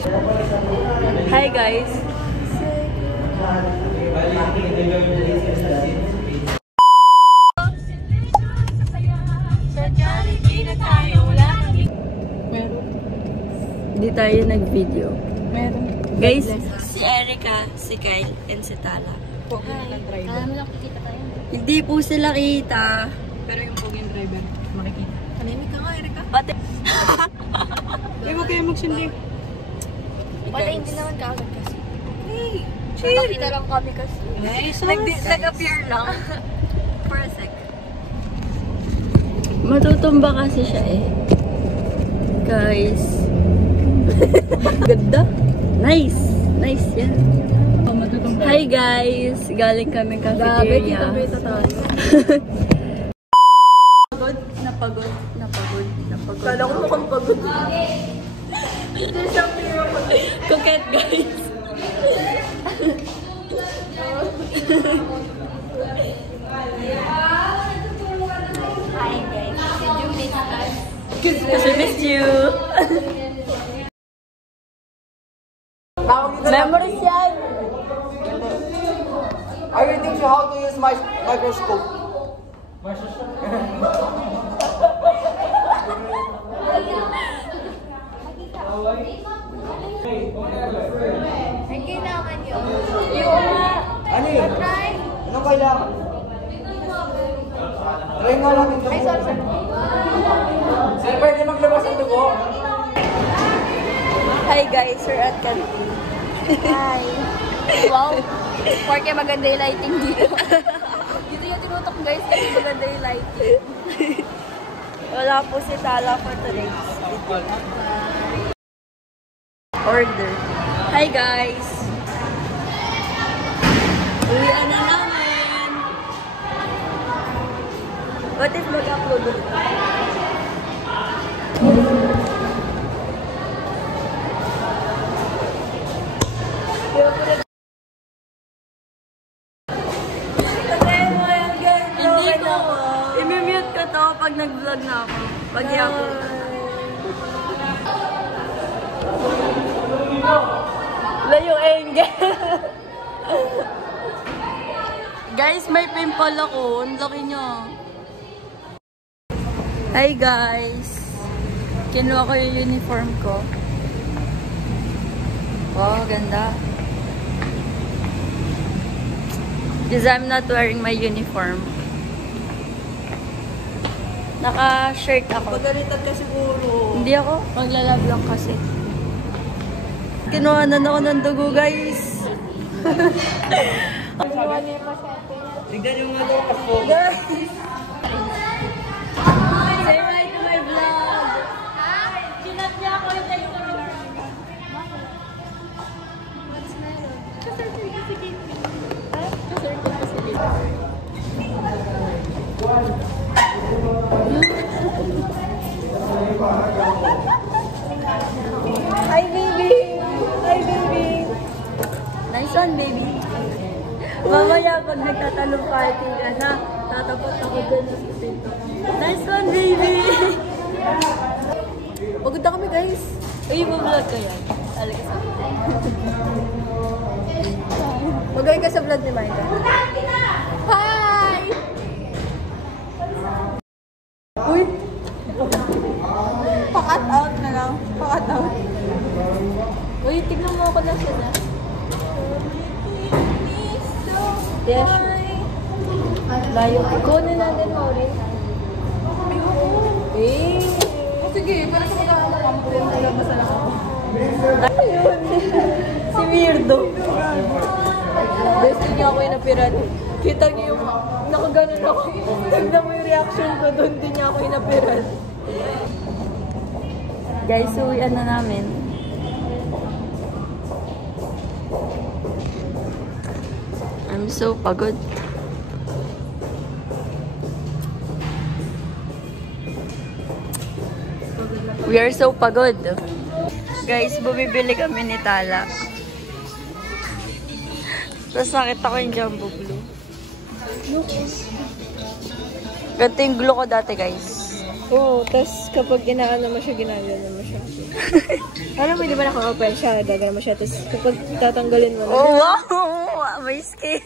Hi guys! Hindi tayo nag-video. Meron. Guys, si Erica, si Kyle, and si Tala. Kala mo lang kikita tayo. Hindi po sila kita. Pero yung poging driver, makikita. Kanimik ka nga, Erica. Pati. Hindi mo kayo magsindi. Wala, hindi naman kaagad kasi. Hey, chill! Nakita lang kami kasi. Nag-appear lang. For a sec. Matutumba kasi siya eh. Guys. Ganda. Nice. Nice yan. Hi guys. Galing kami cafeteria. Napagod. Kala ko mukhang pagod. Coquette guys. Hi guys. Did you miss us? Because we missed you. Memories yan. I will teach you how to use my microscope. Ay, kailangan yun. Ano yun? Anong kailangan? Try nga lang yung dugo. Ay, sorry. Sir, pwede maglabas ang dugo? Hi guys, we're at canteen. Hi. Wow. Porque maganda yung lighting dito. Dito yung tinutok guys kasi maganda yung lighting. Wala po si Tala for today's order. Hi guys! Uwian na namin! What if mag-upload ulit? Hindi ko. I-mute ko to pag nag-vlog na ako. Pag i-upload. Layo engel. Guys, may pimple ako. Ang laki niya. Hi guys. Kinuha ko yung uniform ko. Wow, ganda. Because I'm not wearing my uniform. Naka-shirt ako. Pagalitan ka siguro. Hindi ako. Maglalab lang kasi. Kinuha na ako ng dugo, guys. Tignan yung mga dugo po. Guys! Say hi to my vlog. Hi! Chinat niya ako yung text ko. What's meron? Hi, baby! Hi, baby! Nice one, baby! Mamaya, pag nagtatalong party ka na, tatapat ako dun sa sito. Nice one, baby! Pagod na kami, guys. Uy, mag-vlog ka yan. Talaga sa akin. Magaling ka sa vlog ni Micah. Hi! Uy! Pakat out na lang. Pakat out. Uy, tignan mo ako na siya na. Yes. Layo. Kunin natin mo rin. Eh! Sige, pero kung nakakakampunin, nalabasa lang ako. Ayun. Si Weirdo. Gusto niya ako yung napiran. Kita niyo yung nakaganon ako. Tignan mo yung reaction ko doon. Hindi niya ako yung napiran. Guys, uwian na namin. I'm so pagod. We are so pagod. Guys, bumibili kami ni Tala. Tapos nakita ko yung Jumbo Blue. Ganito yung glue ko dati, guys. Oo, tapos kapag inaano mo siya, ginagano mo siya. Alam mo, di ba naka-open siya? Gagana mo siya. Tapos kapag tatanggalin mo na. Oh, wow! May skin.